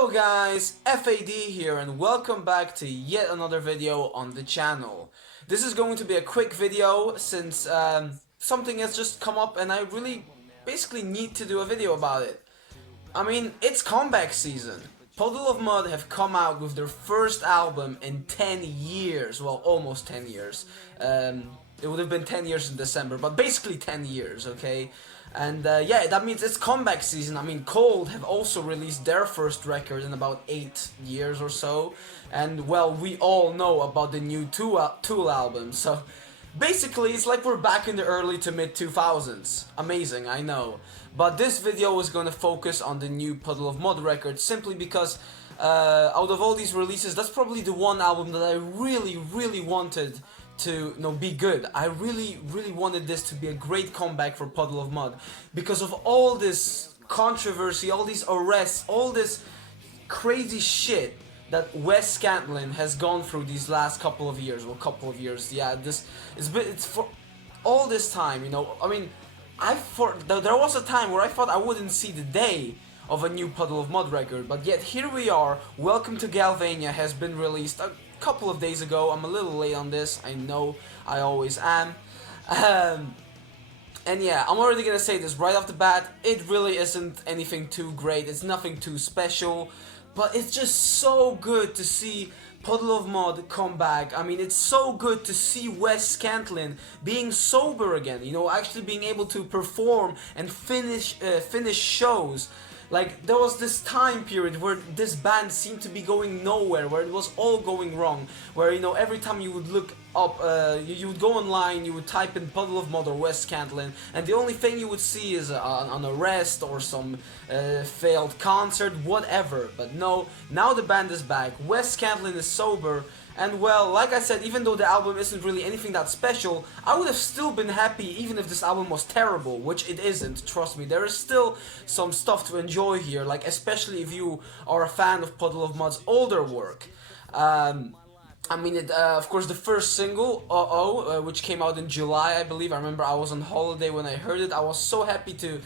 Hello guys, F.A.D here and welcome back to yet another video on the channel. This is going to be a quick video since something has just come up and I really basically need to do a video about it. I mean, it's comeback season. Puddle of Mudd have come out with their first album in 10 years, well almost 10 years. It would have been 10 years in December, but basically 10 years, okay? And yeah, that means it's comeback season. I mean, Cold have also released their first record in about 8 years or so. And well, we all know about the new Tool album, so basically it's like we're back in the early to mid 2000s. Amazing, I know. But this video is gonna focus on the new Puddle of Mudd record simply because out of all these releases, that's probably the one album that I really wanted to be good. I really wanted this to be a great comeback for Puddle of Mudd because of all this controversy, all these arrests, all this crazy shit that Wes Scantlin has gone through these last couple of years. Yeah, it's for all this time, I mean, there was a time where I thought I wouldn't see the day of a new Puddle of Mudd record, but yet here we are. Welcome to Galvania has been released a couple of days ago. I'm a little late on this, I know, I always am. And yeah, I'm already gonna say this right off the bat, it really isn't anything too great, it's nothing too special, but it's just so good to see Puddle of Mudd come back. I mean, it's so good to see Wes Scantlin being sober again, actually being able to perform and finish shows. Like, there was this time period where this band seemed to be going nowhere, where it was all going wrong, where, every time you would look up, you would go online, you would type in Puddle of Mudd or Wes Scantlin, and the only thing you would see is an arrest or some failed concert, whatever. But no, now the band is back, Wes Scantlin is sober, and well, like I said, even though the album isn't really anything that special, I would have still been happy even if this album was terrible, which it isn't, trust me. There is still some stuff to enjoy here, like especially if you are a fan of Puddle of Mudd's older work. I mean, of course, the first single, which came out in July, I believe. I remember I was on holiday when I heard it. I was so happy to,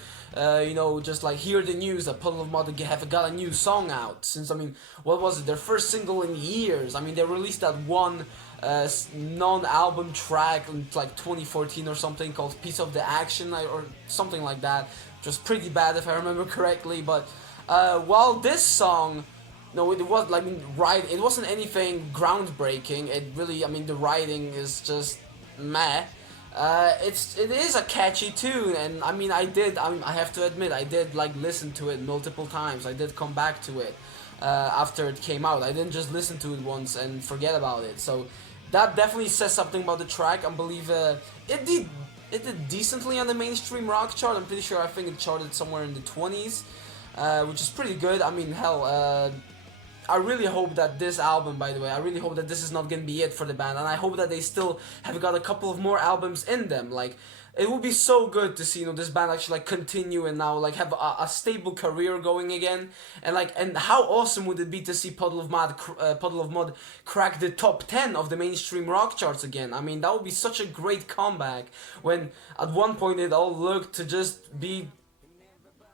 just like hear the news that Puddle of Mudd have got a new song out. Since, I mean, what was it? Their first single in years. I mean, they released that one non-album track in like 2014 or something called Piece of the Action or something like that. Which was pretty bad if I remember correctly. But while this song, no, it was, I mean, it wasn't anything groundbreaking. It really, I mean, the writing is just meh. It is a catchy tune, and I mean, I have to admit, I did like listen to it multiple times. I did come back to it after it came out. I didn't just listen to it once and forget about it. So that definitely says something about the track. I believe it did decently on the mainstream rock chart. I'm pretty sure. I think it charted somewhere in the 20s, which is pretty good. I mean, hell. I really hope that this album, by the way, I really hope that this is not gonna be it for the band, and I hope that they still have got a couple of more albums in them. Like, it would be so good to see, this band actually like continue and now like have a stable career going again, and how awesome would it be to see Puddle of Mudd crack the top 10 of the mainstream rock charts again? I mean, that would be such a great comeback when at one point it all looked to just be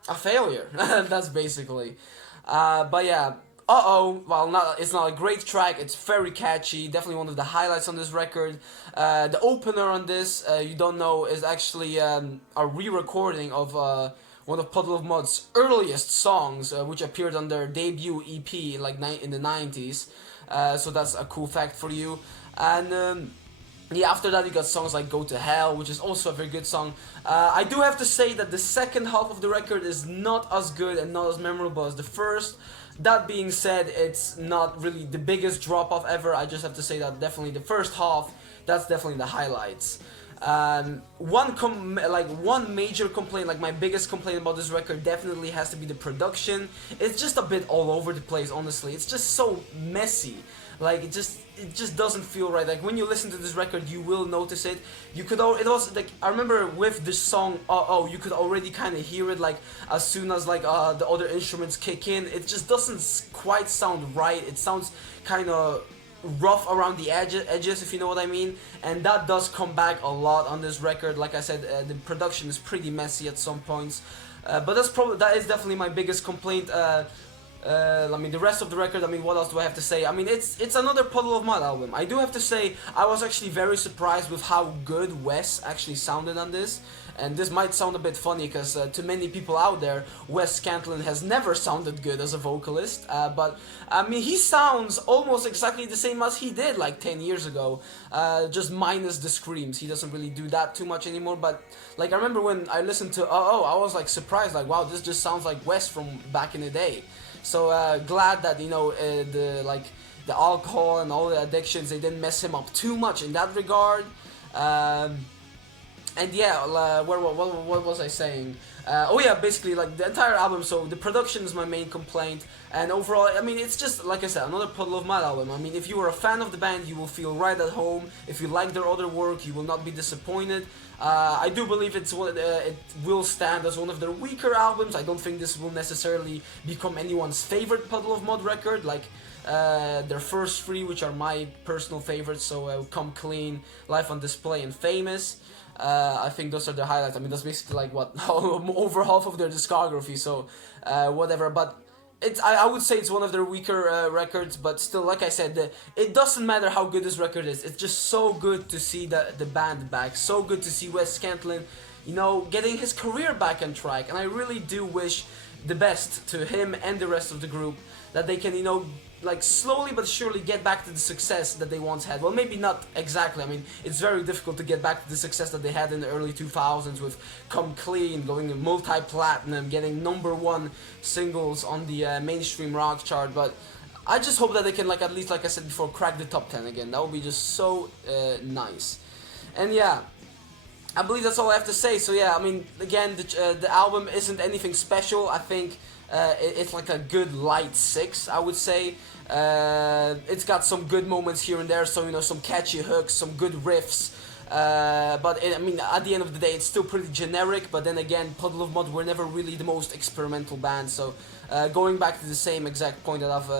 a failure. That's basically. But yeah. Well, it's not a great track, it's very catchy, definitely one of the highlights on this record. The opener on this, you don't know, is actually a re-recording of one of Puddle of Mudd's earliest songs, which appeared on their debut EP like in the 90s, so that's a cool fact for you. And yeah, after that you got songs like Go to Hell, which is also a very good song. I do have to say that the second half of the record is not as good and not as memorable as the first. That being said, it's not really the biggest drop-off ever. I just have to say that definitely the first half, that's definitely the highlights. One major complaint, like my biggest complaint about this record definitely has to be the production. It's just a bit all over the place, honestly. It's just so messy. Like, it just doesn't feel right. Like, when you listen to this record, you will notice it. It was like, I remember with this song, you could already kind of hear it, like, as soon as, like, the other instruments kick in. It just doesn't quite sound right. It sounds kind of rough around the edges, if you know what I mean. And that does come back a lot on this record. Like I said, the production is pretty messy at some points. But that is definitely my biggest complaint. I mean, the rest of the record, I mean, what else do I have to say? I mean, it's another Puddle of Mudd album. I do have to say, I was actually very surprised with how good Wes actually sounded on this. And this might sound a bit funny, because to many people out there, Wes Scantlin has never sounded good as a vocalist. But, I mean, he sounds almost exactly the same as he did like 10 years ago. Just minus the screams. He doesn't really do that too much anymore. But, like, I remember when I listened to I was like surprised, like, wow, this just sounds like Wes from back in the day. So glad that, you know, the alcohol and all the addictions, they didn't mess him up too much in that regard. And yeah, what was I saying? Oh yeah, basically like the entire album, so the production is my main complaint, and overall, I mean, it's just, like I said, another Puddle of Mudd album. I mean, if you are a fan of the band, you will feel right at home. If you like their other work, you will not be disappointed. I do believe it will stand as one of their weaker albums. I don't think this will necessarily become anyone's favorite Puddle of Mudd record, like their first three, which are my personal favorites, so Come Clean, Life on Display, and Famous. I think those are the highlights. I mean, that's basically like what over half of their discography. So whatever, but I would say it's one of their weaker records. But still, like I said, it doesn't matter how good this record is. It's just so good to see the band back. So good to see Wes Scantlin, you know, getting his career back on track. And I really do wish the best to him and the rest of the group, that they can, you know, like slowly but surely get back to the success that they once had. Well, maybe not exactly. I mean, it's very difficult to get back to the success that they had in the early 2000s with Come Clean, going multi-platinum, getting #1 singles on the mainstream rock chart. But I just hope that they can, like, at least, like I said before, crack the top 10 again. That would be just so nice. And yeah, I believe that's all I have to say. So yeah, I mean, again, the album isn't anything special. I think it's like a good light 6, I would say. It's got some good moments here and there, so, you know, some catchy hooks, some good riffs. But I mean, at the end of the day, it's still pretty generic. But then again, Puddle of Mudd were never really the most experimental band. So going back to the same exact point that I've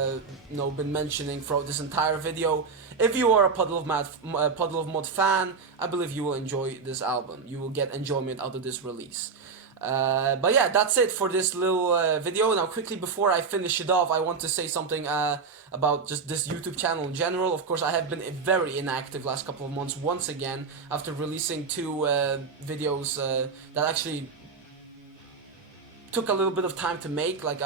you know, been mentioning throughout this entire video, if you are a Puddle of Mudd fan, I believe you will enjoy this album. You will get enjoyment out of this release. But yeah, that's it for this little video. Now, quickly before I finish it off, I want to say something about just this YouTube channel in general. Of course, I have been very inactive last couple of months once again, after releasing 2 videos that actually took a little bit of time to make, like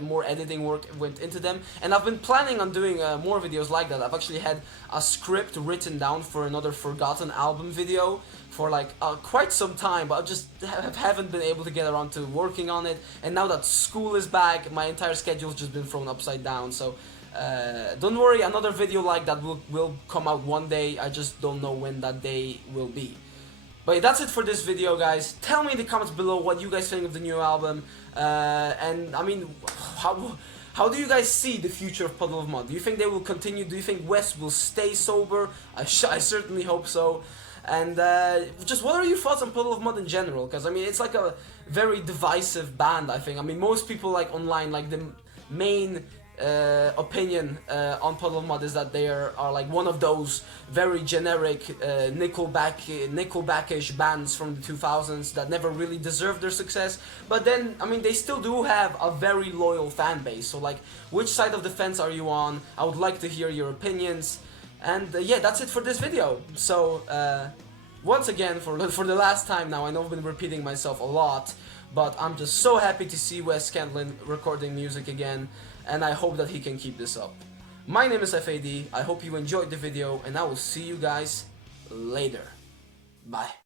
more editing work went into them, and I've been planning on doing more videos like that. I've actually had a script written down for another Forgotten album video for like quite some time, but I just haven't been able to get around to working on it. And now that school is back, my entire schedule's just been thrown upside down. So don't worry, another video like that will come out one day. I just don't know when that day will be. But that's it for this video, guys. Tell me in the comments below what you guys think of the new album. And I mean, how do you guys see the future of Puddle of Mudd? Do you think they will continue? Do you think Wes will stay sober? I certainly hope so. And just what are your thoughts on Puddle of Mudd in general? Because I mean, it's like a very divisive band, I think. I mean, most people like online, like the main opinion on Puddle of Mudd is that they are like one of those very generic Nickelback-ish bands from the 2000s that never really deserved their success. But then, I mean, they still do have a very loyal fan base. So like, which side of the fence are you on? I would like to hear your opinions. And yeah, that's it for this video. So once again, for the last time now, I know I've been repeating myself a lot, but I'm just so happy to see Wes Scantlin recording music again, and I hope that he can keep this up. My name is F.A.D. I hope you enjoyed the video, and I will see you guys later. Bye.